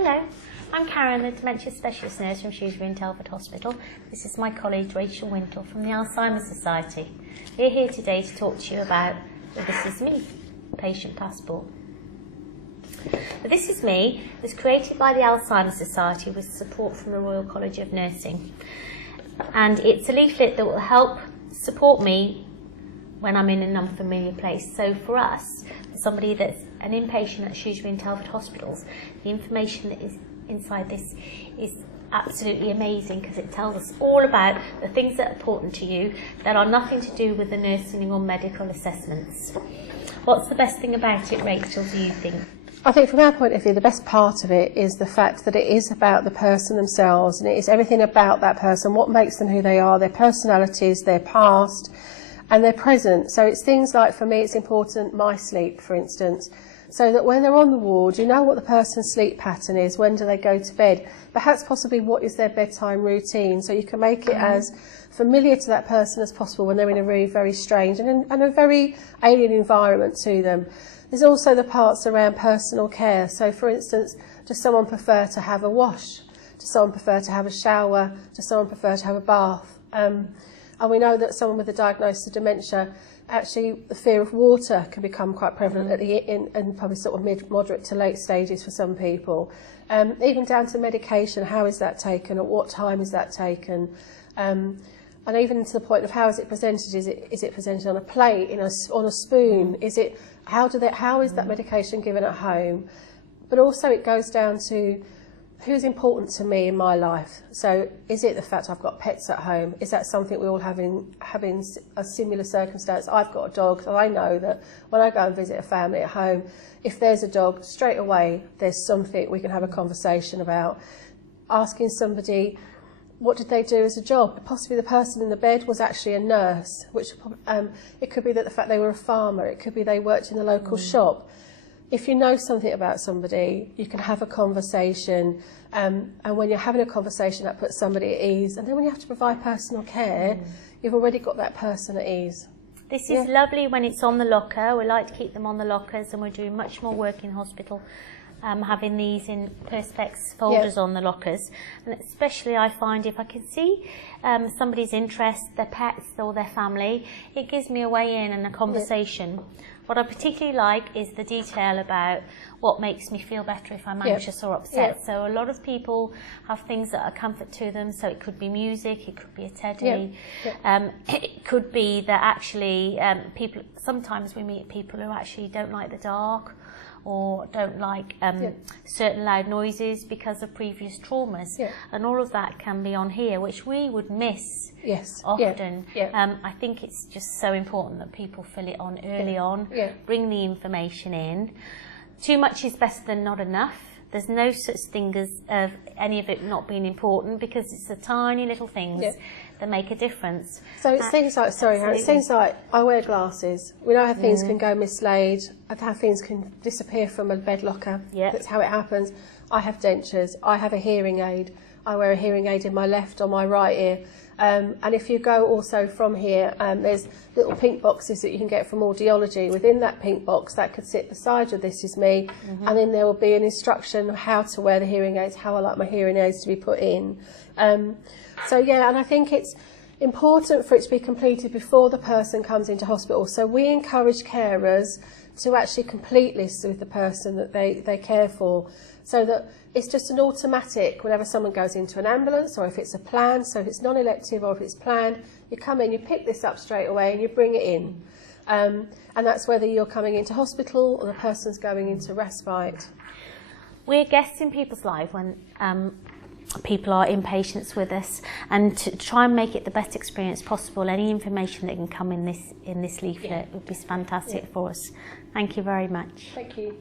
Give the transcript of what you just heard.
Hello, I'm Karen, the Dementia Specialist Nurse from Shrewsbury and Telford Hospital. This is my colleague Rachel Wintle from the Alzheimer's Society. We're here today to talk to you about the This Is Me patient passport. The This Is Me was created by the Alzheimer's Society with support from the Royal College of Nursing. And it's a leaflet that will help support me when I'm in an unfamiliar place. So for us, for somebody that's an inpatient at Shrewsbury and Telford hospitals, the information that is inside this is absolutely amazing because it tells us all about the things that are important to you that are nothing to do with the nursing or medical assessments. What's the best thing about it, Rachel, do you think? I think from our point of view, the best part of it is the fact that it is about the person themselves, and it is everything about that person, what makes them who they are, their personalities, their past, and their present. So it's things like, for me, it's important, my sleep, for instance, so that when they're on the ward, you know what the person's sleep pattern is, when do they go to bed, perhaps possibly what is their bedtime routine, so you can make it as familiar to that person as possible when they're in a really very strange and a very alien environment to them. There's also the parts around personal care. So, for instance, does someone prefer to have a wash? Does someone prefer to have a shower? Does someone prefer to have a bath? And we know that someone with a diagnosis of dementia, actually the fear of water can become quite prevalent at in probably sort of moderate to late stages for some people. Even down to medication, how is that taken? At what time is that taken? And even to the point of how is it presented? Is it presented on a plate, on a spoon? How is that medication given at home? But also it goes down to who's important to me in my life. So is it the fact I've got pets at home? Is that something we all having a similar circumstance? I've got a dog, so I know that when I go and visit a family at home, if there's a dog, straight away there's something we can have a conversation about. Asking somebody, what did they do as a job? Possibly the person in the bed was actually a nurse, which it could be that the fact they were a farmer, it could be they worked in the local shop. If you know something about somebody, you can have a conversation, and when you're having a conversation, that puts somebody at ease. And then when you have to provide personal care, you've already got that person at ease. This is lovely when it's on the locker. We like to keep them on the lockers, and we're doing much more work in hospital, having these in Perspex folders on the lockers. And especially I find if I can see somebody's interest, their pets or their family, it gives me a way in and a conversation. What I particularly like is the detail about what makes me feel better if I'm anxious or upset. So a lot of people have things that are comfort to them. So it could be music, it could be a teddy. It could be that actually people, sometimes we meet people who actually don't like the dark or don't like certain loud noises because of previous traumas. And all of that can be on here, which we would miss often. I think it's just so important that people fill it on early on, bring the information in. Too much is better than not enough. There's no such thing as any of it not being important, because it's the tiny little things that make a difference. So it's things like, it's things like, I wear glasses. We know how things can go mislaid, how things can disappear from a bed locker. That's how it happens. I have dentures. I have a hearing aid. I wear a hearing aid in my left or my right ear. And if you go also from here, there's little pink boxes that you can get from Audiology. Within that pink box, that could sit beside you, This Is Me, and then there will be an instruction on how to wear the hearing aids, how I like my hearing aids to be put in. So and I think it's important for it to be completed before the person comes into hospital. So we encourage carers to actually complete this with the person that they care for, so that it's just an automatic whenever someone goes into an ambulance, or if it's a plan, so if it's non-elective or if it's planned, you come in, you pick this up straight away and you bring it in. And that's whether you're coming into hospital or the person's going into respite. We're guests in people's lives when people are inpatients with us, and to try and make it the best experience possible, any information that can come in this leaflet would be fantastic for us. Thank you very much. Thank you.